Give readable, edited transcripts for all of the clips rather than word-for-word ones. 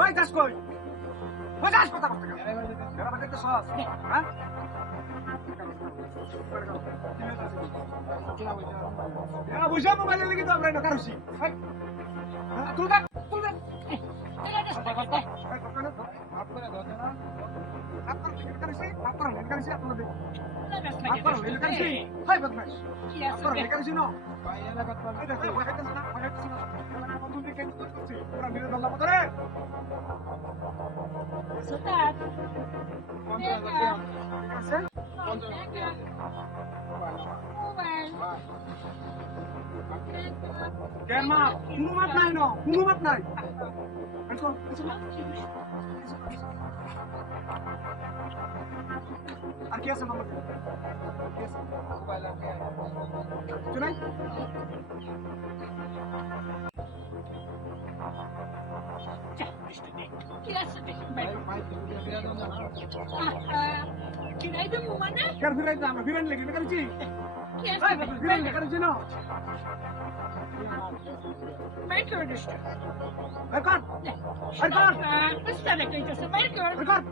ওই যাস কই? ওই যাস কথা কথা। এরা বাজে তো সস, হ্যাঁ? এরা বুঝা মোবাইলে লাগি তো আমরা নকার হইছি। তুই দা, তুই দা। আপনারা ধরে না। আপনারা কি করেছে? আপনারা লেখাইছে আপনাদের। আপনারা লেখাইছে। হাই বদমাশ। আপনারা লেখাইছে না। ভাই এলাকা তো এটা তো বাগাইতে না, বাগাইতে না। এলাকা বন্ধু দিকে কেন করছে? পুরা মিলে দল্লা পড়ে। Sutat. আছে? কেন মা? কোনো মাপ নাই না, কোনো মাপ নাই। এসো, এসো। আর কি আছে মামা? কি আছে? কিছু নাই? Kinaidam mo man na? কেন ফিরাই দাম? ফিরাই লেগে লেখাইছি। ফিরাই লেখাইছি না। Merkur düştü. Erkan! Erkan! Üç tane kıyıcısı Merkur. Erkan!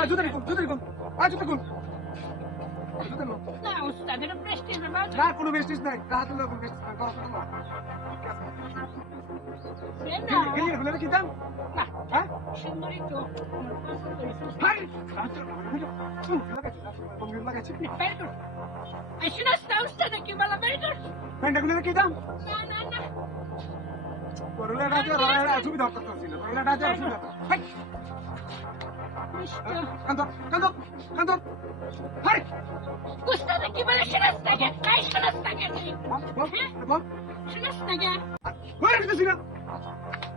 Ay জুতা নিকুন, জুতা নিকুন। আয় জুতা নিকুন। জুতা নিকুন। না উস্তাদের প্রেস্টিজ না না কোনো বেস্টিস নাই। রাহাত হলো কোনো বেস্টিস নাই। করো করো। গেলি হলো কি দাম? হ্যাঁ? সুন্দরী তো হাই! লাগাইছি। Merkur. Eşine usta ki bana Merkur. প্যান্ডাগুলো কি দাম? না না না করলে রাজা রাজা সুবিধা করতেছিল। করলে রাজা সুবিধা। হাই! işte. কান্ত কান্ত কান্ত। হাই! Usta ki bana şurası gel. Ay şurası gel. বল। Şurası gel. ওই দিছি না।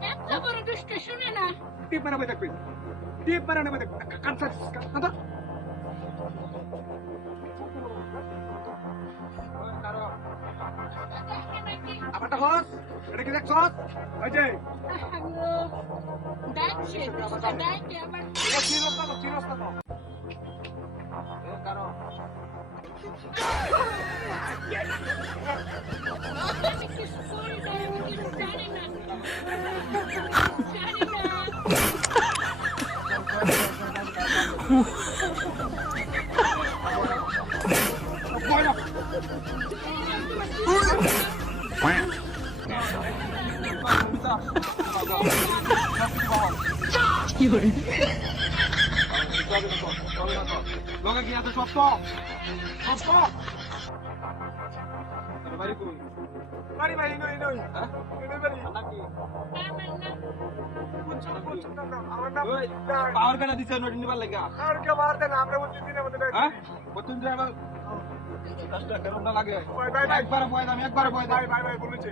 Hep sabırı düştü şunu ne? টিপ মারা বই দেখবি। টিপ মারা নেবে দেখ। কাঁচা কান্ত। আবারটা হস। এটা কি দেখছস? ওই যে Dance, usta dance ama. এটা চিরস্তা তো চিরস্তা তো। কারো কি করে লগে কি আছে সব তো বাড়ি কই বাড়ি বাড়ি নই নই হ্যাঁ নই বাড়ি নাকি আমার নাম পাওয়ার কাটা দিছে নোট নিবার লাগা আর কে মার দেন আমরা বলতে দিনের মধ্যে হ্যাঁ কতদিন ধরে আবার কাজটা কেমন না লাগে বাই বাই বাই একবার বয় দাম একবার বয় দাম বাই বাই বাই বলেছে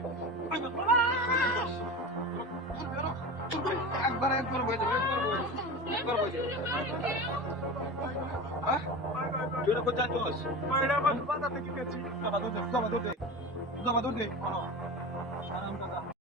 একবার একবার বয় দাম একবার বয় দাম হ্যাঁ তুই কোথায় যাচ্ছিস বাইরে আমার বাধা থেকে গেছি জমা দে আরাম দাদা